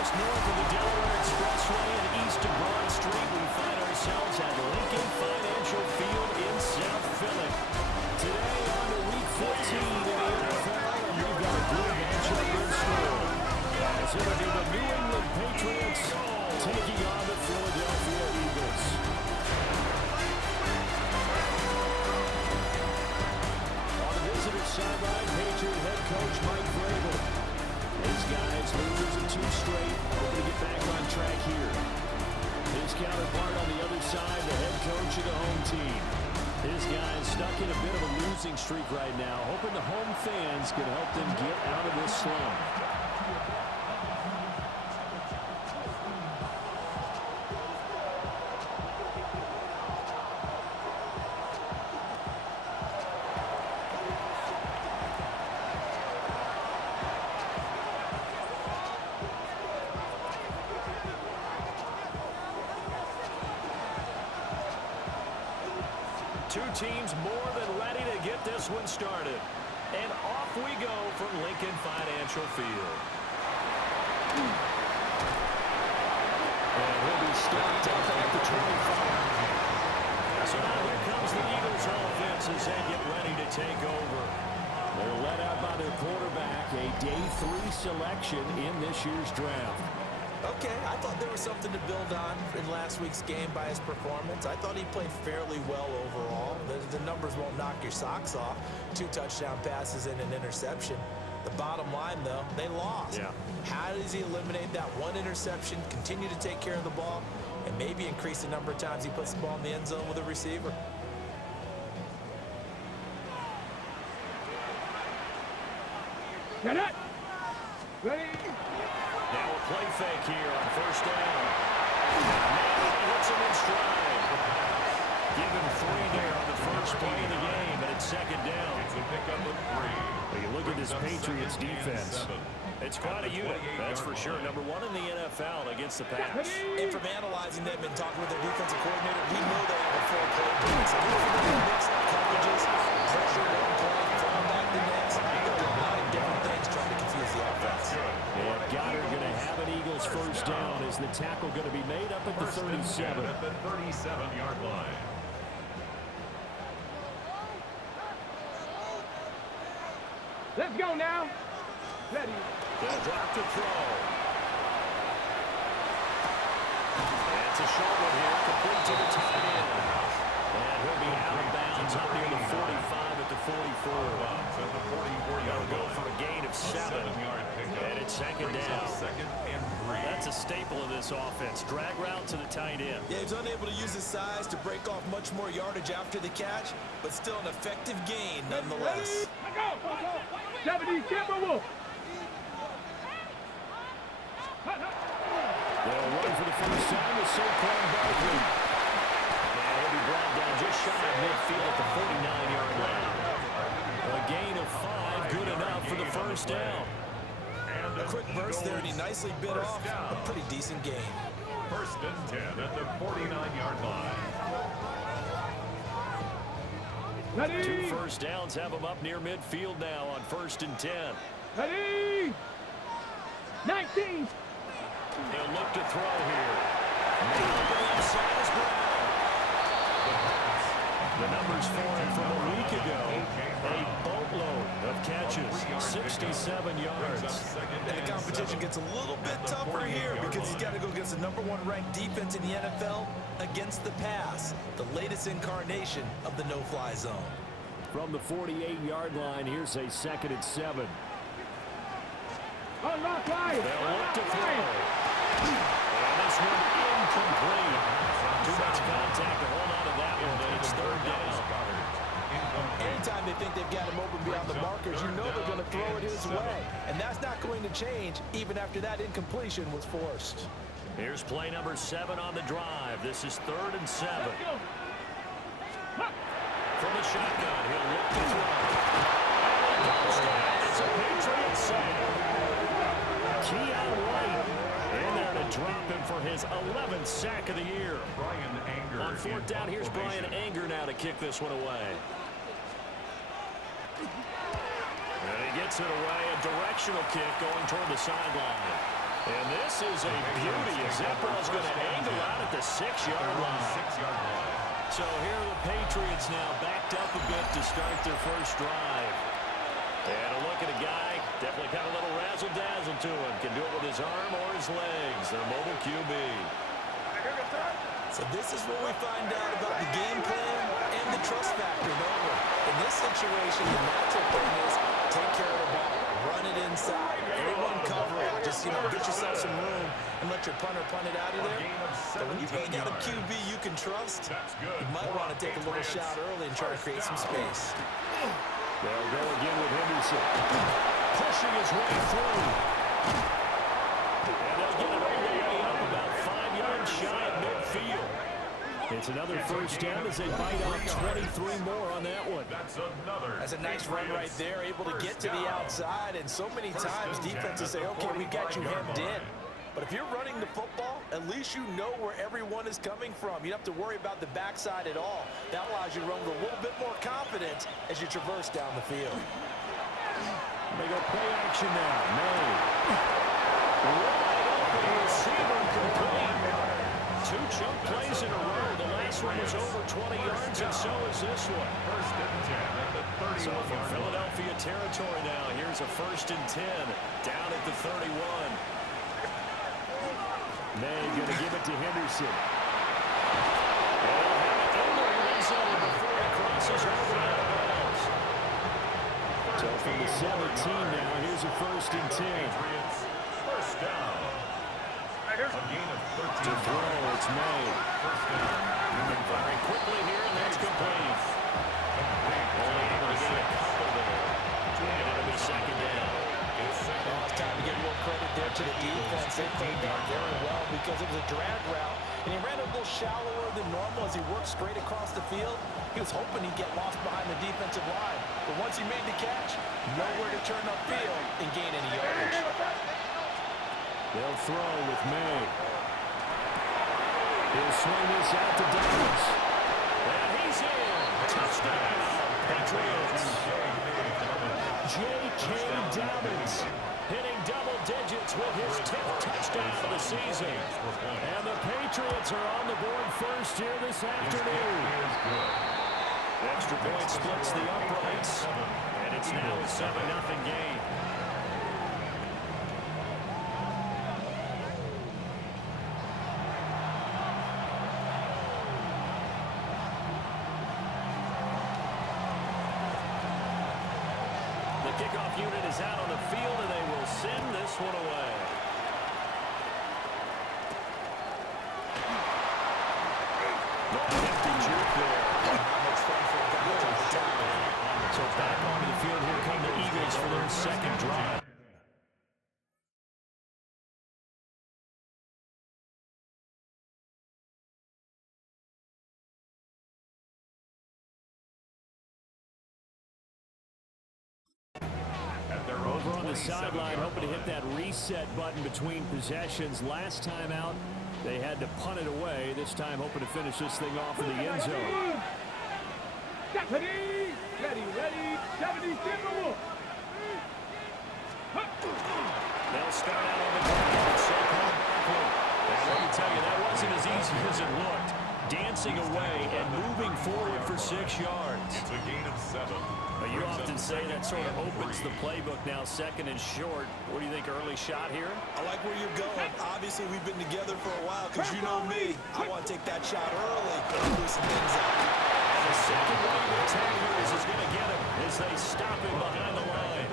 Just north of the Delaware Expressway and east of Broad Street, we find ourselves at Lincoln Financial Field in South Philly. Today on to Week 15 in the NFL, and we've got a good matchup in store. As it'll be the New England Patriots taking on the Philadelphia Eagles. On the visitor sideline, Patriot head coach Mike Vrabel. These guys losing 2 straight, hoping to get back on track here. His counterpart on the other side, the head coach of the home team. His guys stuck in a bit of a losing streak right now, hoping the home fans can help them get out of this slump. Two teams more than ready to get this one started. And off we go from Lincoln Financial Field. And he'll be stopped up at the 25. So now here comes the Eagles offense as they get ready to take over. They're led out by their quarterback, a day 3 selection in this year's draft. Okay, I thought there was something to build on in last week's game by his performance. I thought he played fairly well overall. The numbers won't knock your socks off. 2 touchdown passes and an interception. The bottom line, though, they lost. Yeah. How does he eliminate that 1 interception, continue to take care of the ball, and maybe increase the number of times he puts the ball in the end zone with a receiver? Get it! Ready? Now a play fake here on first down. Now he hits him in stride. Give him 3 there on the first play of the game, and it's second down. It's a pickup of 3. Well, you look at this Patriots defense. It's quite a unit, that's for sure. Number 1 in the NFL against the pass. And from analyzing them and talking with their defensive coordinator, we know they have a full playbook. So they're going to mix up coverages, pressure one play, fall back the next. They're going to do a lot of different things trying to confuse the offense. And Goddard going to have an Eagles first down. Is the tackle going to be made up at the 37? At the 37-yard line. Let's go now. Ready. They'll drop to throw. And it's a short one here, complete to the tight end. And he'll be out of bounds up near the 45 at the 44. At the 44-yard Go for a gain of 7. And it's second down. Second and 3. That's a staple of this offense. Drag route to the tight end. Yeah, he's unable to use his size to break off much more yardage after the catch, but still an effective gain nonetheless. Let's go. 70 Timberwolves. They'll run for the first time with Saquon Barkley. And he'll be brought down just shy of midfield at the 49-yard line. A gain of 5, good enough for the first down. A quick burst there, and he nicely bit off a pretty decent gain. First and 10 at the 49-yard line. Ready. 2 first downs have him up near midfield now on first and 10. Ready. 19. They'll look to throw here. The numbers for him from a week ago. A boatload of catches, 67 yards. And the competition gets a little bit tougher here because he's got to go against the number 1 ranked defense in the NFL against the pass, the latest incarnation of the no-fly zone. From the 48-yard line, here's a second and 7. Unlock line. They'll look to throw. And this one incomplete. Too much contact to hold on to that one, and it's third down. Anytime they think they've got him open beyond the markers, you know they're going to throw it his way. And that's not going to change even after that incompletion was forced. Here's play number 7 on the drive. This is third and 7. From the shotgun, he'll look to throw. It's a Patriot save. Keon White in there to drop him for his 11th sack of the year. Brian Anger. On fourth down, here's Brian Anger now to kick this one away. And he gets it away, a directional kick going toward the sideline. And this is a beauty as that ball's going to angle out at the 6-yard line. So here are the Patriots now backed up a bit to start their first drive. And a look at a guy, definitely got a little razzle-dazzle to him. Can do it with his arm or his legs. Their mobile QB. So this is where we find out about the game plan and the trust factor, don't we? In this situation, the natural thing is take care of the ball, run it inside, everyone cover it. Just, get yourself some room and let your punter punt it out of there. But when you've really got a QB you can trust, you might want to take a little shot early and try to create some space. They'll go again with Henderson. Pushing his way through. And they'll get it all the way up about 5 yards shy of midfield. It's another first down as they bite off 23 more on that one. That's a nice run right there, able to get to the outside. And so many times defenses say, okay, we got you hemmed in. But if you're running the football, at least you know where everyone is coming from. You don't have to worry about the backside at all. That allows you to run with a little bit more confidence as you traverse down the field. They go play action now. May. Wide open receiver complete. 2 chunk plays in a row. The last one was over 20 yards, and so is this one. First and 10 at the 31. So from Philadelphia territory now, here's a first and 10 down at the 31. May going to give it to Henderson. And he'll have it in the end zone before he crosses over out of bounds. So from the 17 now, here's a first and 10. First down. A gain of 13. To throw, it's May. First down. Firing quickly here, and that's complete. Only able to get a couple there. And it'll be second down. It's time to give a little credit there to the defense. They played that very well because it was a drag route, and he ran a little shallower than normal as he worked straight across the field. He was hoping he'd get lost behind the defensive line, but once he made the catch, nowhere to turn upfield and gain any yardage. They'll throw with May. He'll swing this out to Douglas. And he's in. Touchdown, Patriots. J.K. Dobbins hitting double digits with his 10th touchdown of the season. And the Patriots are on the board first here this afternoon. Extra point splits the uprights. And it's now a 7-0 game. The kickoff unit is out on the field, and they will send this one away. Nifty juke there. Not much fun for a guy to the top. So back onto the field, here come the Eagles for their second drive. Over on the sideline, hoping to hit that reset button between possessions. Last time out, they had to punt it away. This time, hoping to finish this thing off in the end zone. Ready, 70 Timberwolves. They'll start out on the ground with Saquon Barkley. And let me tell you, that wasn't as easy as it looked. Dancing away and moving forward for 6 yards. It's a gain of 7. You often say that sort of opens the playbook now, second and short. What do you think, early shot here? I like where you're going. Obviously, we've been together for a while because you know me. I want to take that shot early and loosen things up. And the second wave of tacklers is going to get him as they stop him behind the line.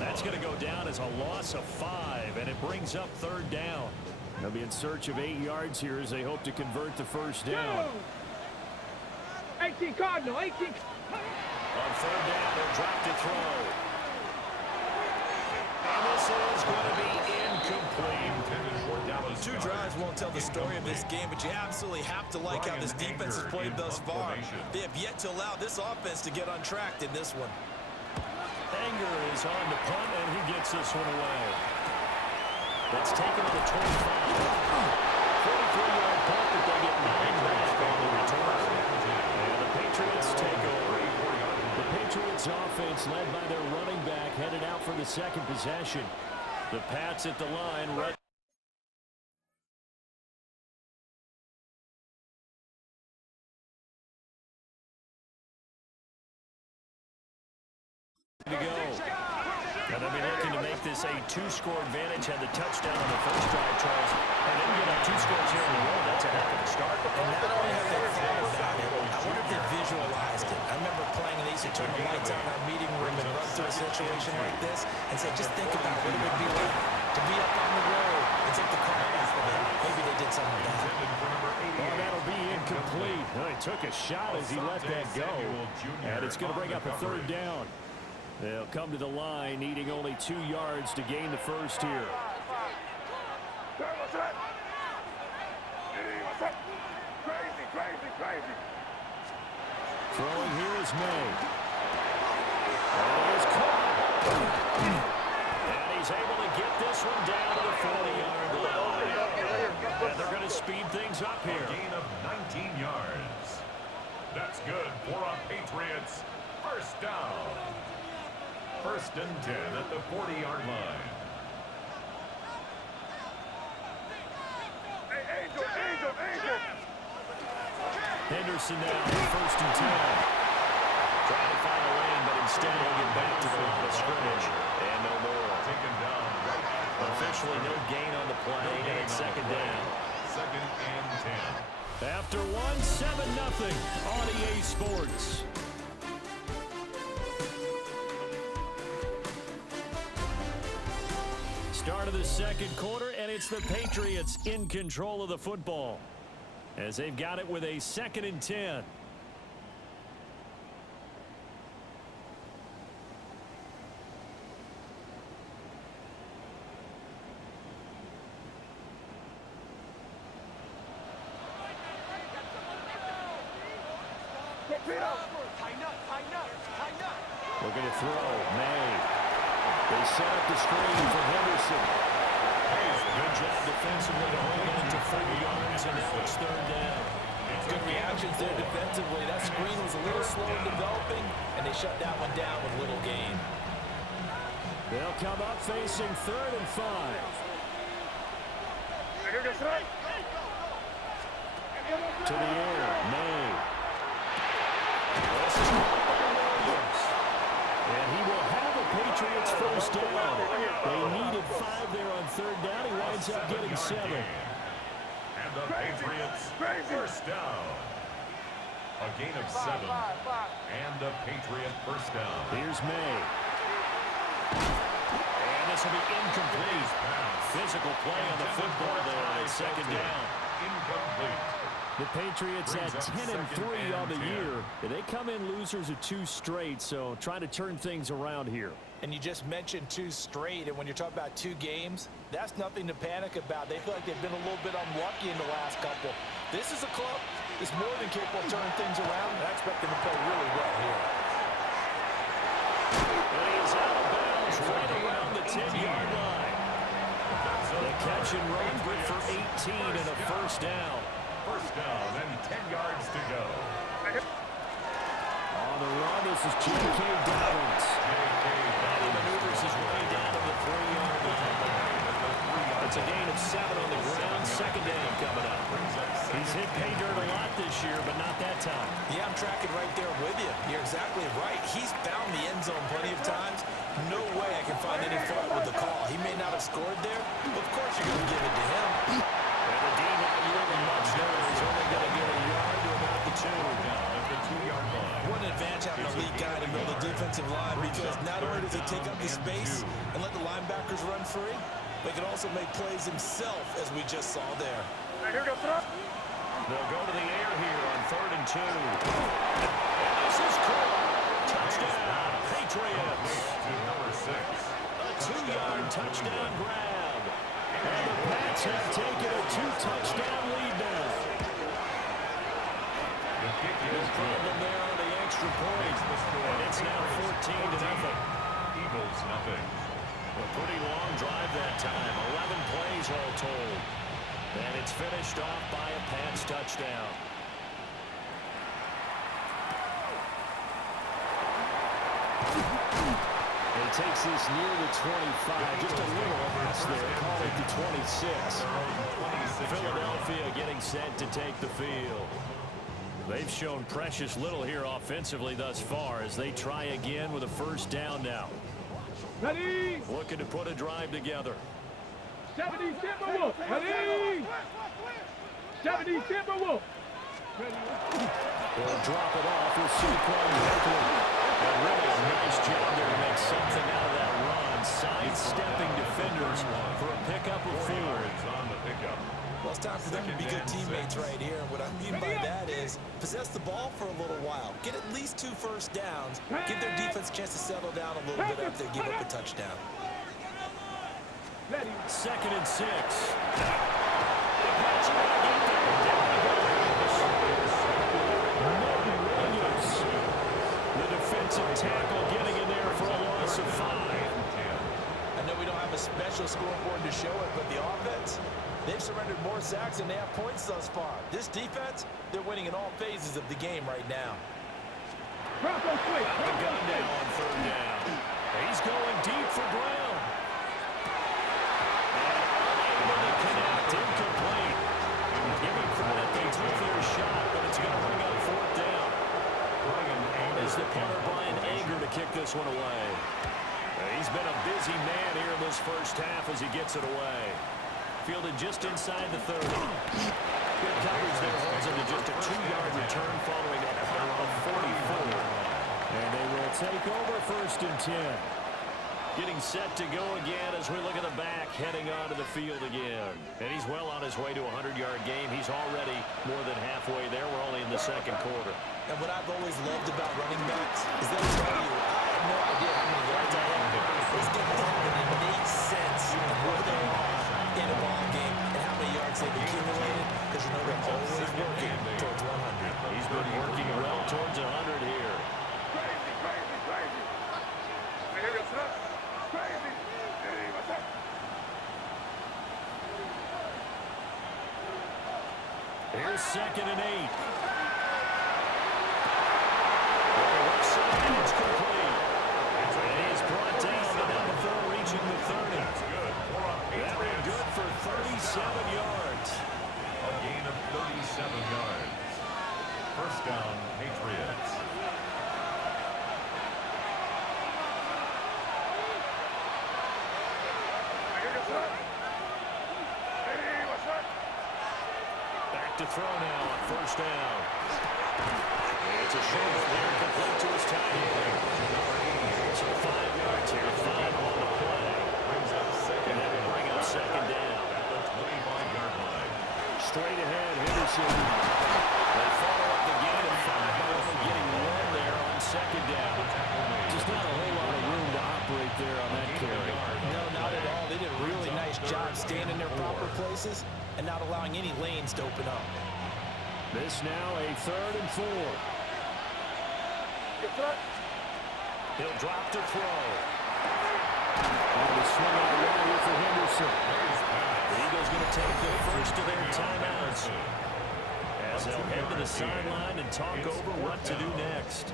That's going to go down as a loss of 5, and it brings up third down. They'll be in search of 8 yards here as they hope to convert the first down. 18 Cardinal, 18. On third down, they'll drop to throw. And this is going to be incomplete. 2 drives won't tell the story of this game, but you absolutely have to like how this defense has played thus far. They have yet to allow this offense to get untracked in this one. Anger is on the punt, and he gets this one away. That's taken to the 25. 43-yard punt, but they get 9 back on the return. And the Patriots take over. The Patriots offense led by their running back headed out for the second possession. The Pats at the line. Ready to go. And they'll be looking to make this a two-score advantage. Had the touchdown on the first drive, Charles. And then get up 2 scores here in a row. That's a heck of a start. And not only have they thought about it, I wonder if they visualized it. I remember playing, and they used to turn the lights on in our meeting room and run through a situation like this and say, just think about what it would be like to be up on the road and take the crowd off of it. Maybe they did something like that. Oh, that'll be incomplete. Well, he took a shot as he let that go. And it's going to bring up a 3rd down. They'll come to the line, needing only 2 yards to gain the first here. Throwing here is May. And he is caught. And he's able to get this one down to the 40-yard line. And they're going to speed things up here. A gain of 19 yards. That's good for a Patriots first down. 1st and 10 at the 40-yard line. Henderson now, 1st and 10. Trying to find a lane, but instead he'll get back to the line of scrimmage. And no more. Taken down right. Officially no gain on the play, and it's 2nd down. 2nd and 10. After 7-0 on EA Sports. Start of the 2nd quarter, and it's the Patriots in control of the football as they've got it with a 2nd and 10. Looking to throw. May. They set up the screen for Henderson. Good job defensively to hold on to 40 yards, and now it's 3rd down. Good reactions there defensively. That screen was a little slow in developing, and they shut that one down with little gain. They'll come up facing 3rd and 5. To the air, May. This is Williams. And he will have a Patriots first down. They needed 5 there on 3rd down. He winds up getting 7. And the Patriots first down. A gain of 7. And the Patriot first down. Here's May. And this will be incomplete. Physical play on the football there on 2nd down. Incomplete. The Patriots at 10-3 on the year. They come in losers of 2 straight, so trying to turn things around here. And you just mentioned 2 straight, and when you're talking about 2 games, that's nothing to panic about. They feel like they've been a little bit unlucky in the last couple. This is a club that's more than capable of turning things around, and I expect them to play really well here. And he is out of bounds right around the 10-yard line. The catch and run good for 18 and a first down. First down and 10 yards to go. On the run, this is J.K. Dobbins. And he maneuvers his way down to the 3-yard line. It's a gain of 7 on the ground. 2nd down coming up. He's hit pay dirt a lot this year, but not that time. Yeah, I'm tracking right there with you. You're exactly right. He's found the end zone plenty of times. No way I can find any fault with the call. He may not have scored there, but of course you're going to give it to him. And the D not yielding much there. He's only going to get a yard to about the 2. Down at the 2-yard line. What an advantage having an elite guy to build a defensive line, because not only does he take up the space and let the linebackers run free, but he can also make plays himself, as we just saw there. They'll go to the air here on 3rd and 2. And this is caught. Touchdown, Patriots. To number 6. A 2-yard touchdown grab. And the Pats have taken a 2-touchdown lead now. No problem there on the extra point. And it's now 14-0. Eagles nothing. A pretty long drive that time. 11 plays all told. And it's finished off by a Pats touchdown. A takes this near the 25. Just a little loss there. Call it the 26. Philadelphia getting set to take the field. They've shown precious little here offensively thus far as they try again with a first down now. Ready? Looking to put a drive together. 70 Timberwolves. Ready? 70 Timberwolves. They'll drop it off with Saquon Barkley. And really a nice job there to make something out of that run. Sidestepping defenders for a pickup of 4. On the pickup. Well, it's time for them to be good teammates right here. And what I mean by that is possess the ball for a little while. Get at least 2 first downs. Give their defense a chance to settle down a little bit after they give up a touchdown. 2nd and 6. The defensive tackle getting in there for a loss of 5. I know we don't have a special scoreboard to show it, but the offense, they've surrendered more sacks than they have points thus far. This defense, they're winning in all phases of the game right now. The gun down on 3rd down. He's going deep for Brown. And unable to connect, incomplete. Give him credit, they took their shot, but it's going to bring up 4th down. Is the punter Brian Ager to kick this one away. He's been a busy man here in this first half as he gets it away. Fielded just inside the 30. Good coverage there, holds him to just a 2-yard return following a pop of 44. And they will take over 1st and 10. Getting set to go again as we look at the back, heading onto the field again. And he's well on his way to a 100-yard game. He's already more than halfway there. We're only in the 2nd quarter. And what I've always loved about running backs is they'll tell you, I have no idea how many yards I have. These guys have an innate sense of where they are in a ball game and how many yards they've accumulated, because you know they're always working towards 100. He's been working well towards 100 here. Here's 2nd and 8. It's complete. And he's brought down, but not before reaching the 30. That one good for 37 yards. A gain of 37 yards. First down, Patriots. Back to throw now on 1st down. It's a short one there, complete to his tight end. So 5 yards here, 5 on the play. Brings up 2nd. And that will bring up 2nd down. At the 25-yard line. Straight ahead, Henderson. They follow up the gain of 5, but only getting 1 there on 2nd down. Just not a whole lot of room to operate there on that carry. No, not at all. They did a really nice job staying in their proper places and not allowing any lanes to open up. This now a 3rd and 4. He'll drop to throw. And the swing out right here for Henderson. The Eagles going to take the first of their timeouts as they'll head to the sideline and talk over what to do next.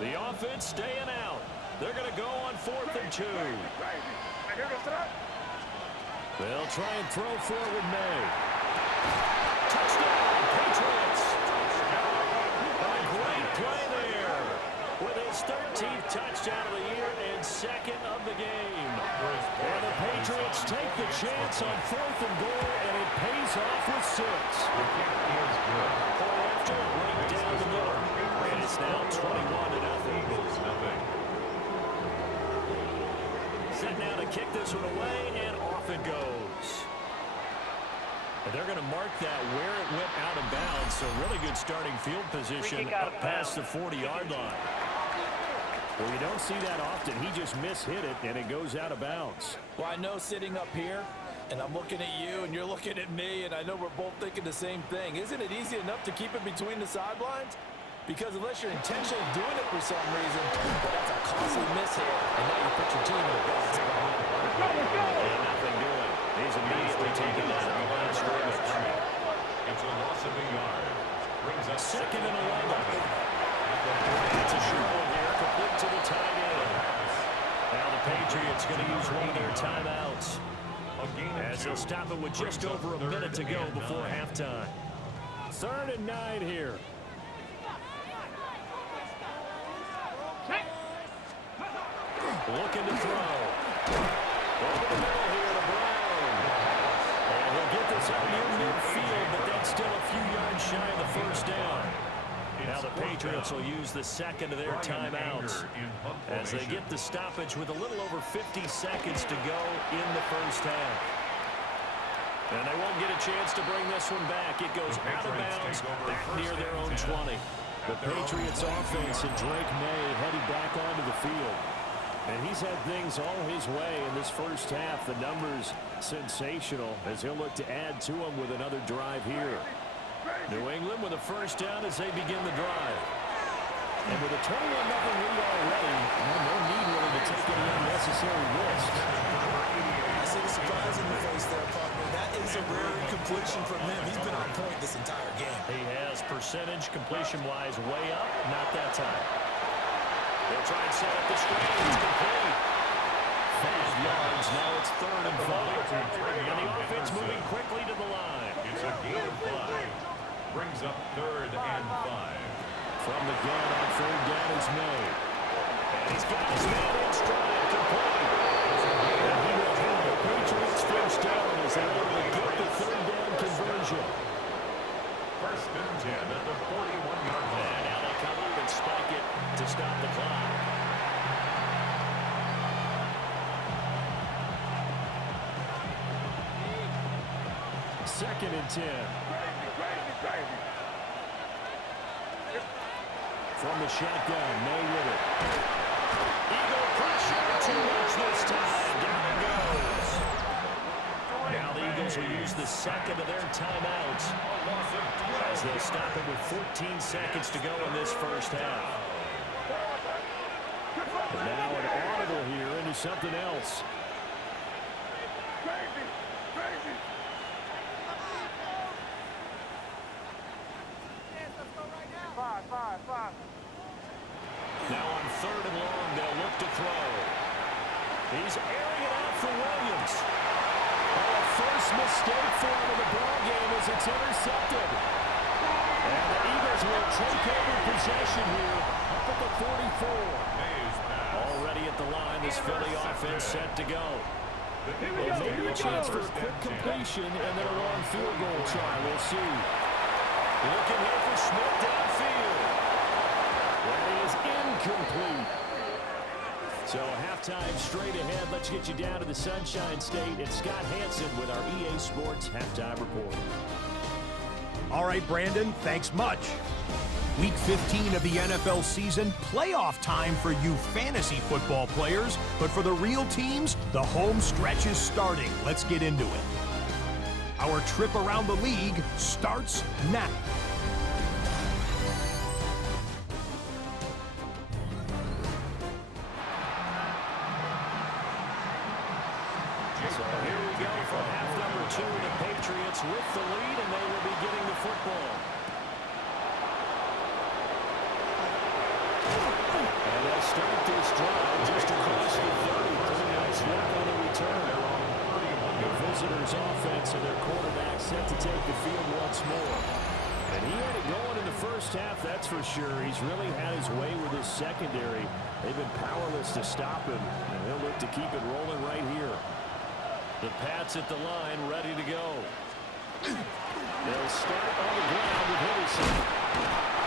The offense staying out. They're going to go on 4th and 2. They'll try and throw forward May. Touchdown, Patriots. A great play there with his 13th touchdown of the year and 2nd of the game. And the Patriots take the chance on 4th and goal, and it pays off with 6. Point after, right down the middle. And it's now 21-0. Set now to kick this one away, and off it goes. And they're going to mark that where it went out of bounds, so really good starting field position up past the 40-yard line. Well, you don't see that often. He just mishit it, and it goes out of bounds. Well, I know sitting up here, and I'm looking at you, and you're looking at me, and I know we're both thinking the same thing. Isn't it easy enough to keep it between the sidelines? Because unless you're intentionally doing it for some reason, that's a costly miss here, and now you put your team in a bad spot. And nothing doing. He's immediately taken down at the line of scrimmage. It's a loss of a yard. Brings up 2nd and 11. It's a short one here, complete to the tight end. Now the Patriots going to use one of their timeouts, as they'll stop it with just over a minute to go before halftime. 3rd and 9 here. Looking to throw. Over the middle here to Brown. And he'll get this out near midfield, but that's still a few yards shy of the first down. Now the Patriots will use the 2nd of their timeouts as they get the stoppage with a little over 50 seconds to go in the first half. And they won't get a chance to bring this one back. It goes out of bounds back near their own 20. The Patriots offense and Drake May heading back onto the field. And he's had things all his way in this first half. The numbers sensational as he'll look to add to them with another drive here. New England with a first down as they begin the drive. And with a 21-0 lead already, no need really to take any unnecessary risks. I see the surprise in your face there, partner. That is a rare completion from him. He's been on point this entire game. He has percentage completion-wise way up, not that time. They'll try and set up the screen. It's complete. 5 yards. Now it's 3rd and 5. And the offense moving quickly to the line. It's a gain of 5. Brings up 3rd and 5. From the gun on 3rd down is made. And he's got his man in stride. Complete. And he will have the Patriots first down as they able to get the 3rd down conversion. 1st and 10 at the 41-yard line. And now they come up and spike it to stop the clock. Second and 10. From the shotgun, May with it. Eagle pressure, too much this time. Down it goes. Now the Eagles will use the 2nd of their timeouts as they'll stop it with 14 seconds to go in this first half. And now an audible here into something else. Now on 3rd and long, they'll look to throw. He's airing it out for Williams. Oh, first mistake for him in the ball game as it's intercepted. And the Eagles will take over possession here up at the 44. Already at the line, this Philly offense set to go. Well, maybe a chance for a quick completion and then a long field goal try. We'll see. Looking here for Smith downfield. That is incomplete. So halftime straight ahead. Let's get you down to the Sunshine State. It's Scott Hansen with our EA Sports Halftime Report. All right, Brandon, thanks much. Week 15 of the NFL season, playoff time for you fantasy football players. But for the real teams, the home stretch is starting. Let's get into it. Our trip around the league starts now. So here we go for half number 2. The Patriots with the lead, and they will be getting the football. And they'll start this drive just across the 30. Pretty nice work on the return. The visitors' offense and their quarterback set to take the field once more. And he had it going in the first half, that's for sure. He's really had his way with his secondary. They've been powerless to stop him, and he'll look to keep it rolling right here. The Pats at the line, ready to go. They'll start on the ground with Henderson.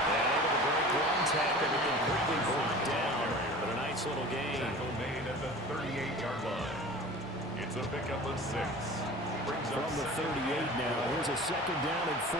And able to break one tackle and completely brought down. But a nice little gain. Tackle made at the 38-yard line. It's a pickup of 6. From the 38 now, here's a 2nd down and 4.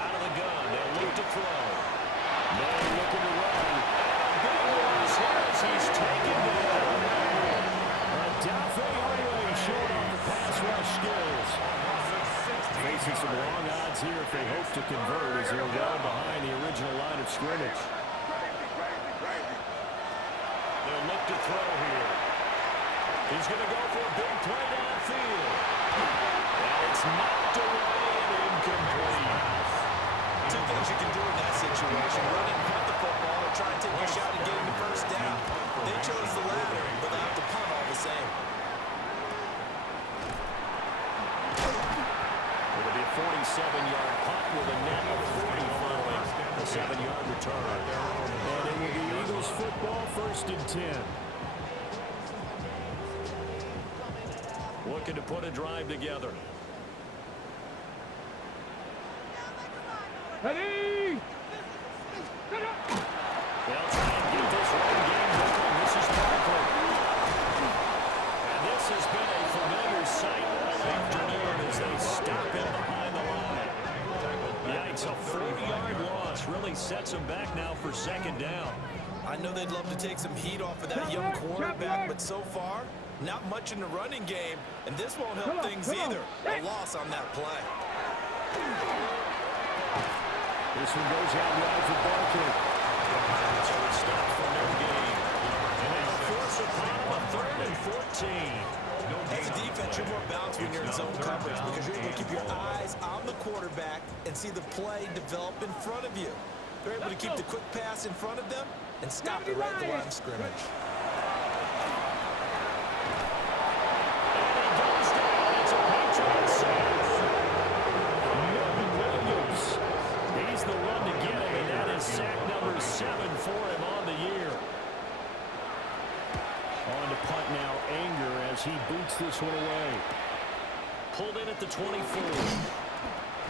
Out of the gun, they'll look to throw. facing some long odds here if they hope to convert, as they're well behind the original line of scrimmage. They'll look to throw here. He's going to go for a big play downfield. And it's knocked away and incomplete. Two things you can do in that situation: run and punt the football, or try and take a shot at getting the first down. They chose the latter, but they have to punt all the same. It'll be a 47-yard punt with a net of 40 following a 7-yard return. And it will be Eagles football, 1st and 10. Looking to put a drive together. Ready? They'll try and get this run game going. This is Parker. And this has been a familiar sight all afternoon as they stop him behind the line. Yikes, a 40-yard loss really sets them back now for 2nd down. I know they'd love to take some heat off of that young quarterback, but so far, not much in the running game, and this won't help things either. A loss on that play. This one goes out wide for Barkley. So it stops from their game. And they'll force upon him a 3rd and 14. As a defense, you're more balanced when you're in zone coverage because you're able to keep your eyes on the quarterback and see the play develop in front of you. They're able to keep the quick pass in front of them and stop it right at the line of scrimmage. And he goes down. It's a Patriot save. Milton Williams. He's the one to get him, and that is sack number 7 for him on the year. On to punt now, Anger, as he boots this one away. Pulled in at the 24.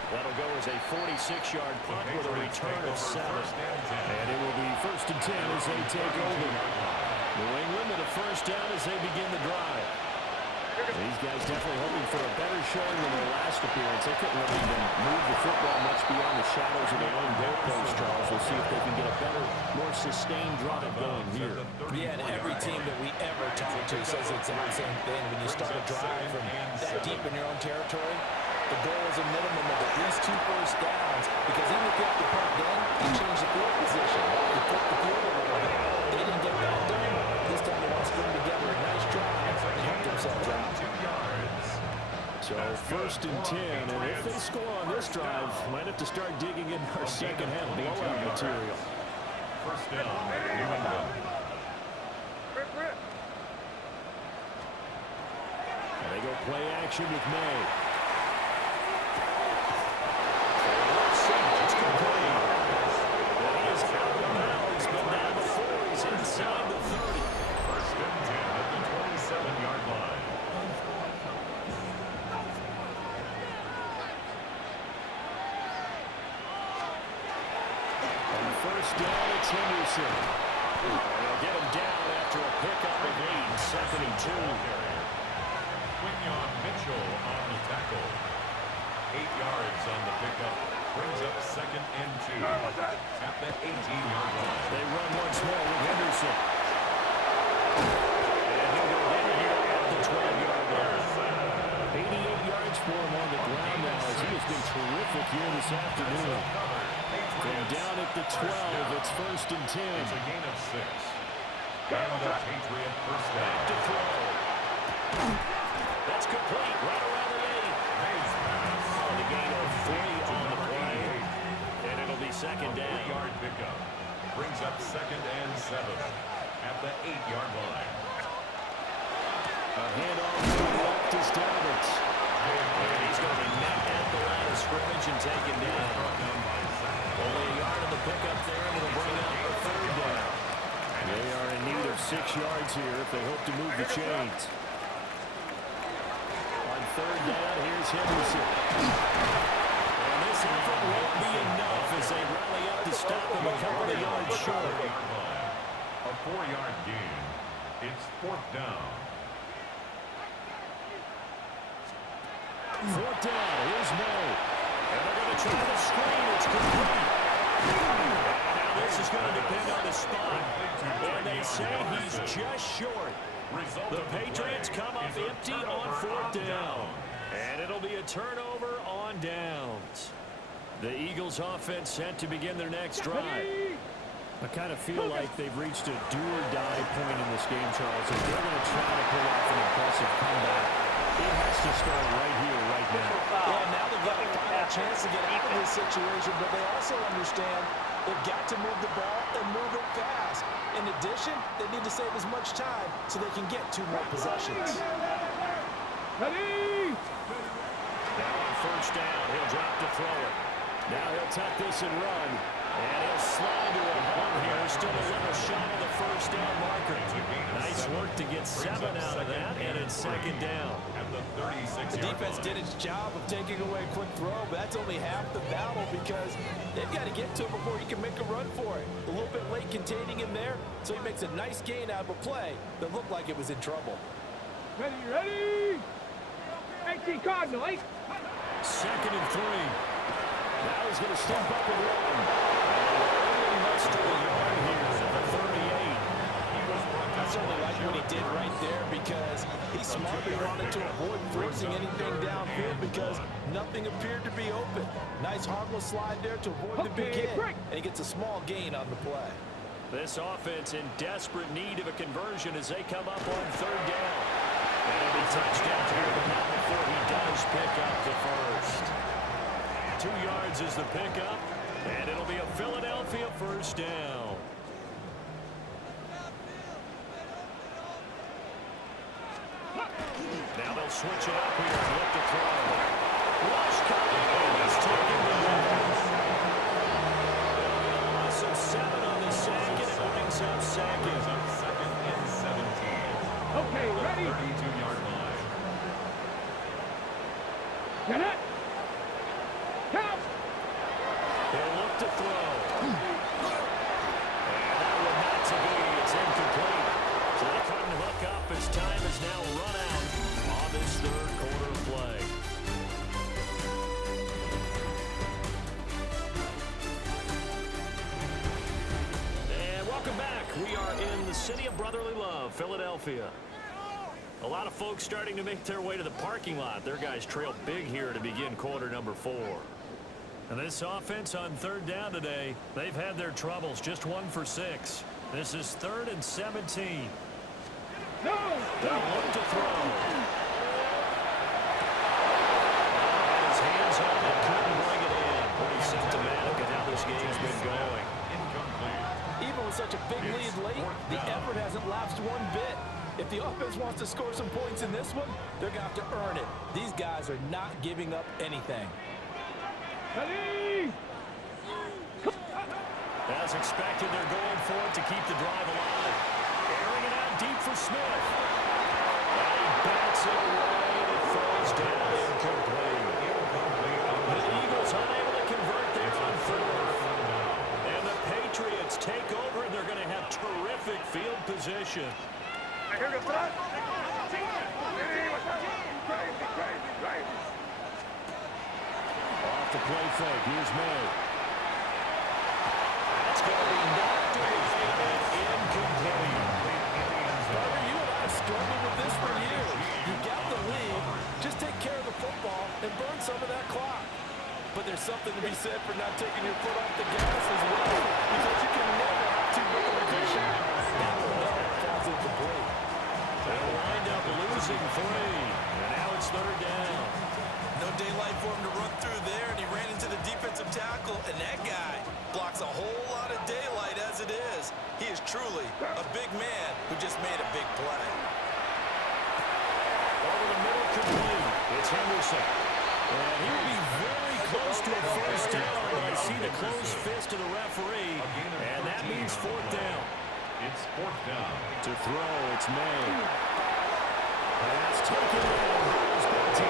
That'll go as a 46-yard punt with a return of 7. And it will be 1st and 10 as they take over. New England with a 1st down as they begin the drive. These guys definitely hoping for a better showing than their last appearance. They couldn't really even move the football much beyond the shadows of their own goalpost, Charles. We'll see if they can get a better, more sustained drive going here. Yeah, and every team that we ever talk to says the exact same thing. When you start a drive from that deep in your own territory, the goal is a minimum of at least 2 first downs, because even if you have to punt then, you change the field position. You put the field a little bit. They didn't get that done. This time they want to string together a nice drive and help themselves out. So 1st and 10, and if they score on this drive, might have to start digging in our second half blowout material. 1st down, New England. And they go play action with May. It's complete. And he is out of bounds, but now before he's inside the 30. 1st and 10 at the 27-yard line. On 1st down, it's Henderson. They'll get him down after a pickup of 8, 2nd and 2. Quinyon Mitchell on the tackle. 8 yards on the pickup. Brings up 2nd and 2 at the 18-yard line. They run once more with Henderson. And he'll go down here at the 12-yard line. 88 yards for him on the ground now, as he has been terrific here this afternoon. From down at the 12, it's 1st and 10. It's a gain of 6. And the Patriot 1st down. To throw. That's complete, right around the 8. Mays pass. On the gain of 3 on the play. And it'll be 2nd down. 3-yard pickup. Brings up 2nd and 7 at the 8-yard line. A handoff to the left is Davids. And he's going to be met at the line of scrimmage and taken down. Only a yard of the pickup there, and it'll bring up a 3rd down. They are in need of 6 yards here if they hope to move the chains. On 3rd down, here's Henderson. And this effort won't be enough as they rally up to stop him a couple of yards short. A 4-yard gain. It's 4th down. 4th down, here's May. And they're going to try the screen. It's complete. Now this is going to depend on the spot. And they say he's just short. The Patriots come up empty on 4th down. And it'll be a turnover on on downs. The Eagles offense set to begin their next drive. I kind of feel like they've reached a do-or-die point in this game, Charles. If they're going to try to pull off an impressive comeback, it has to start right here, right now. Yeah, now they've got a final chance to get out of this situation, but they also understand they've got to move the ball and move it fast. In addition, they need to save as much time so they can get 2 more possessions. Ready? Now on first down, he'll drop to throw it. Now he'll tuck this and run. And he'll slide to a hole here. Still a little shot of the first down marker. Nice work to get 7 out of that, and it's second down. The defense did its job of taking away a quick throw, but that's only half the battle because they've got to get to him before he can make a run for it. A little bit late containing him there, so he makes a nice gain out of a play that looked like it was in trouble. Ready? 18 Cardinal, 8. Second and 3. Now he's going to step up and run. And much to the yard here at the 38. I certainly like what he did right there because he smartly wanted to avoid forcing anything downfield because nothing appeared to be open. Nice harmless slide there to avoid the big hit, and he gets a small gain on the play. This offense in desperate need of a conversion as they come up on third down. And it'll be touchdown here, but not before he does pick up the first. 2 yards is the pickup, and it'll be a Philadelphia first down. Now they'll switch it up here and look to throw. Rush coming. He's taking the pass. They'll get a loss of 7 on the sack, and it brings up second. Second and 17. Okay, ready? 32-yard line. Get it? Count. They'll look to throw. And that one not to be. It's incomplete. So they couldn't hook up as time is now run out on this third quarter play. And welcome back. We are in the city of brotherly love, Philadelphia. A lot of folks starting to make their way to the parking lot. Their guys trail big here to begin quarter number 4. And this offense on third down today, they've had their troubles. Just 1 for 6. This is 3rd and 17. No. They'll look to throw. Had his hands on it, couldn't bring it in. Pretty symptomatic of how this game's been going. Incomplete. Even with such a big lead late, the effort hasn't lapsed one bit. If the offense wants to score some points in this one, they're going to have to earn it. These guys are not giving up anything. Ready? As expected, they're going for it to keep the drive alive. Airing it out deep for Smith. And he bats it away, and it falls down incomplete. The Eagles unable to convert there on 4th. And the Patriots take over, and they're going to have terrific field position. Off the play fake, here's May. That's going to be knocked away and incomplete. Bobby, you and I have struggled with this for years. You got the lead, just take care of the football and burn some of that clock. But there's something to be said for not taking your foot off the gas as well, because you can never have too big of a cushion. That one falls incomplete. They'll wind up losing 3, and now it's third down. No daylight for him to run through there, and he ran into the defensive tackle, and that guy blocks a whole lot of daylight as it is. He is truly a big man who just made a big play. Over the middle, complete. It's Henderson. And he will be very close to a first down. I see the closed fist of the referee, and that means 4th down. It's 4th down. To throw, it's May. Pass taken in. Here's Benton.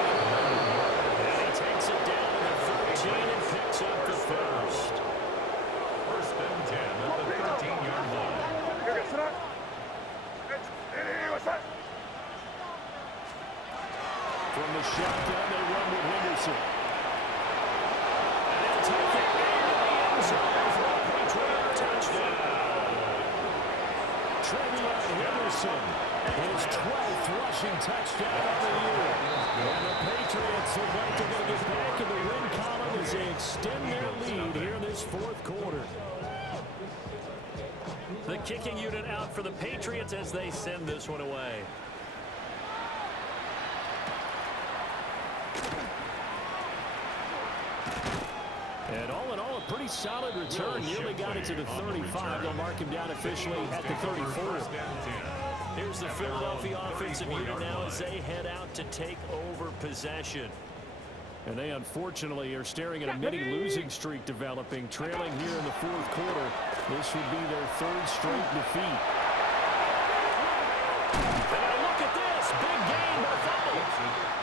And he takes it down to the 13 and picks up the first. 1st and 10 at the 13-yard line. From the shotgun, they run with Henderson. And they'll take it into the end zone for a Patriot touchdown. Trevion Henderson, his 12th rushing touchdown of the year. And the Patriots look like they're going to get back in the win column as they extend their lead here in this fourth quarter. The kicking unit out for the Patriots as they send this one away. And all in all, a pretty solid return. Nearly got it to the 35. They'll mark him down officially at the 34. Here's the Philadelphia offensive unit now as they head out to take over possession. And they unfortunately are staring at a mini losing streak developing, trailing here in the fourth quarter. This would be their third straight defeat. And look at this. Big gain by Phillips.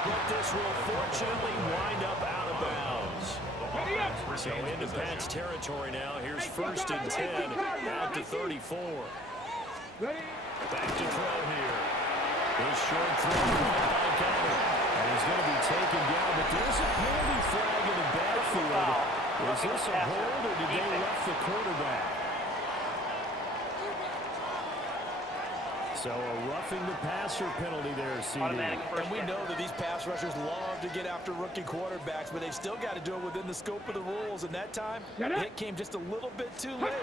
But this will fortunately wind up out of bounds. So into Pat's territory now. Here's first and 10 at the 34. Back to throw here. His short throw by Gather. And he's going to be taken down, but there's a penalty flag in the backfield. Is this a hold, or did they rough the quarterback? So a roughing the passer penalty there, CD. And we know that these pass rushers love to get after rookie quarterbacks, but they've still got to do it within the scope of the rules. And that time, it came just a little bit too late.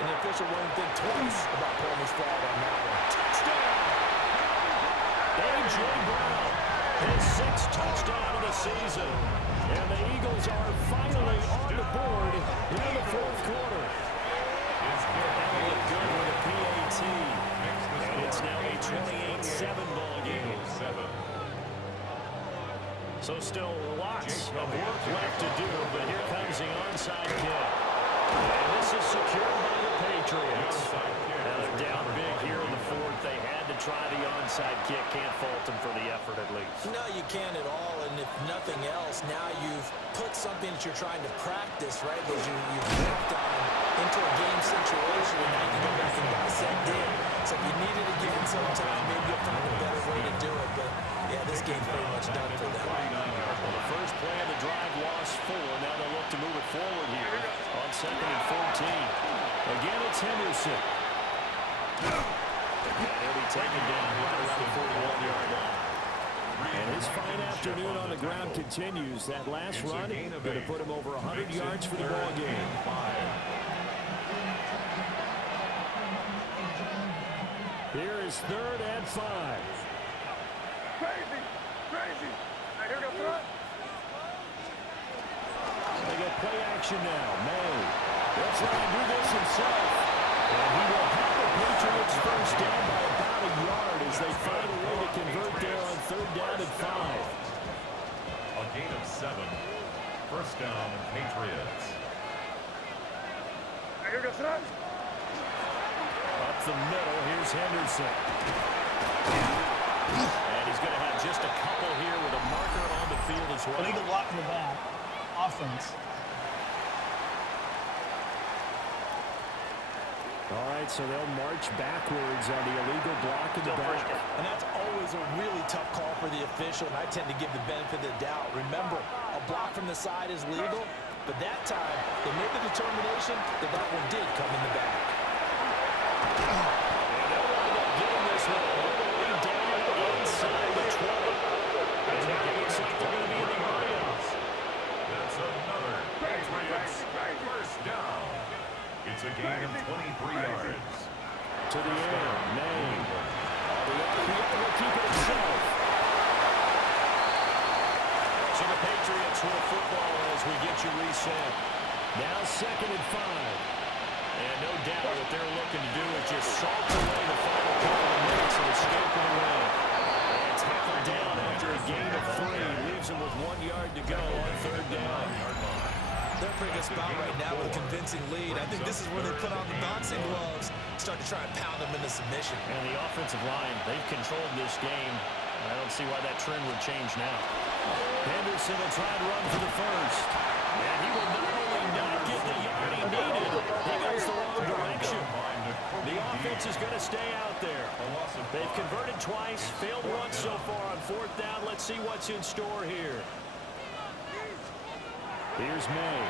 And the official wouldn't think twice about pulling his flag on that one. Touchdown! A.J. Brown, his sixth touchdown of the season. And the Eagles are finally on the board here in the fourth quarter. That'll look good with a PAT. And it's now a 28-7 ball game. So still lots of work left to do, but here comes the onside kick. And this is secured by the Patriots. Now they're down big here in the fourth. They had to try the onside kick. Can't fault them for the effort at least. No, you can't at all. And if nothing else, now you've put something that you're trying to practice, right, that you've worked on into a game situation, and now you can go back and dissect it. So if you needed to give it some time, maybe you'll find a better way to do it. But, yeah, this game's pretty much done for them. Well, the first play of the drive lost 4. Now they'll look to move it forward here on 2nd and 14. Again, it's Henderson. And he'll be taken down right around the 41-yard line. And his fine afternoon on the ground continues. That last run going to put him over 100 yards for the ball game. Here is 3rd and 5. Crazy. Now here goes front. They get play action now. May. He'll try and do this himself. And he will have the Patriots first down by about a yard as they find a way to convert there on 3rd down and 5. A gain of 7. First down, Patriots. Now here goes front. Up the middle, here's Henderson. And he's going to have just a couple here with a marker on the field as well. Illegal block in the back. Offense. All right, so they'll march backwards on the illegal block in the back. And that's always a really tough call for the official, and I tend to give the benefit of the doubt. Remember, a block from the side is legal, but that time they made the determination that that one did come in the back. And they'll wind up getting this one all the way down inside the 20. And now it looks like they're going to be in the Lions. That's another Patriots first down. It's a gain of 23 yards. To the air, May. The RPO will keep it himself. So the Patriots with a football as we get you reset. Now 2nd and 5. And no doubt what they're looking to do is just salt away the final couple of minutes and escape the win. And tackled down after a gain of 3. Leaves him with 1 yard to go on 3rd down. They're in a pretty good spot right now with a convincing lead. I think this is where they put on the boxing gloves, start to try and pound them into submission. And the offensive line, they've controlled this game. I don't see why that trend would change now. Henderson will try and run for the first. And he will not only not get the yard he needed, he goes the wrong direction. The offense is going to stay out there. They've converted twice, failed once so far on 4th down. Let's see what's in store here. Here's May.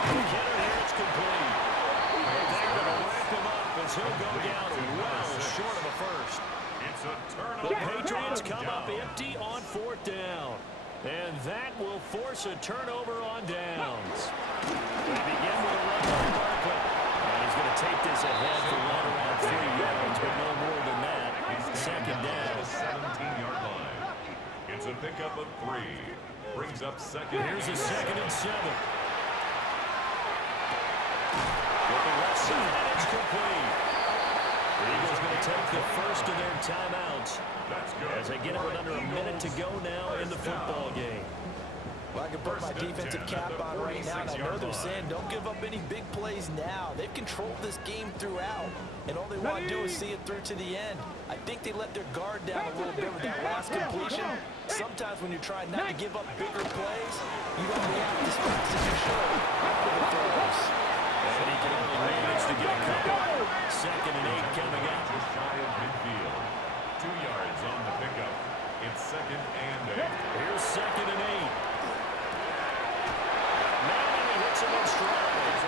Kenner here, it's complete. They're going to wrap him up as he'll go down well short of a first. It's a turnover. The Patriots come up empty on 4th down. And that will force a turnover on downs. They begin with a run by Barkley. And he's going to take this ahead for right around 3 yards, but no more than that. Second down. 17-yard line. It's a pickup of 3. Brings up second. Here's a 2nd and 7. Looking left side, and it's complete. The Eagles going to take the first of their timeouts. That's good. As they get it with under a minute to go now in the football game. Well, I can put my defensive cap on right now, and I know they're saying don't give up any big plays now. They've controlled this game throughout, and all they want to do is see it through to the end. I think they let their guard down a little bit with that last completion. Sometimes when you're trying not to give up bigger plays, you don't react as fast as you should after the throws. And he can only manage to get a couple. 2nd and 8 coming up. Just shy of midfield. 2 yards on the pickup. It's 2nd and 8. Here's 2nd and 8. Manning hits him in stride.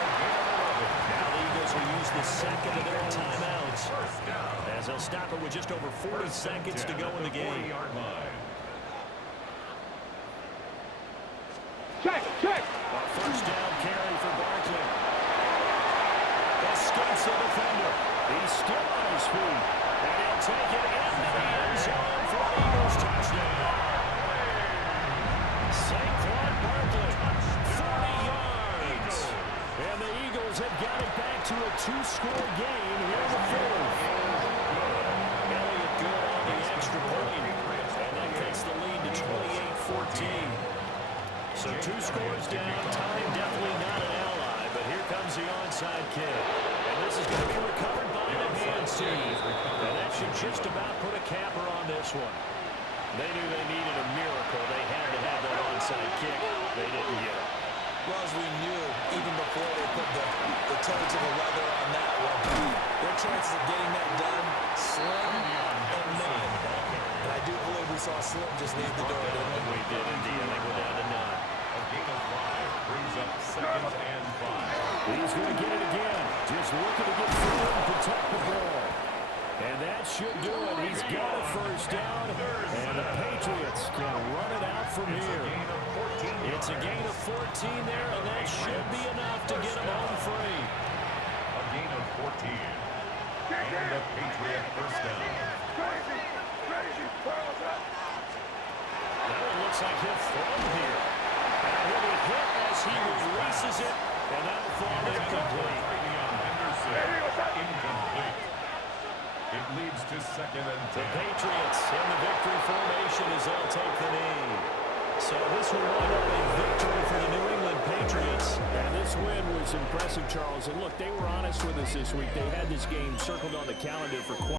Now the Eagles will use the 2nd of their timeouts. As they'll stop it with just over 40 seconds to go in the game. 40-yard line. Check, check. A first down carry for Barkley. Escapes the defender. He's still on his feet. And he'll take it into the end zone for an Eagles touchdown. Saquon Barkley, 40 yards. And the Eagles have got it back to a 2-score game here in the 4th. Elliott good on the extra point. And that takes the lead to 28-14. So 2 scores down. Time definitely not an ally. But here comes the onside kick. And this is going to be recovered by the hands team. And that should just about put a capper on this one. They knew they needed a miracle. They had to have that onside kick. They didn't get it. Well, as we knew, even before they put the toe to the leather on that one, their chances of getting that done, slim and none. And I do believe we saw Slim just leave the door, didn't we? We did indeed. I think we're down to none. A gain of 5 brings up 2nd and 5. He's going to get it again. Just looking to get through and protect the ball. And that should do it. He's got a first down. And the Patriots can run it out from here. It's a gain of 14 there, and that should be enough to get him home free. A gain of 14. And the Patriot first down. Crazy, crazy. Where was that? Now it looks like he'll throw here. And he'll be hit as he releases it, and that'll fall incomplete. Incomplete. It leads to 2nd and 10. The Patriots in the victory formation as they'll take the knee. So this will wind up a victory for the New England Patriots. And this win was impressive, Charles. And look, they were honest with us this week. They had this game circled on the calendar for quite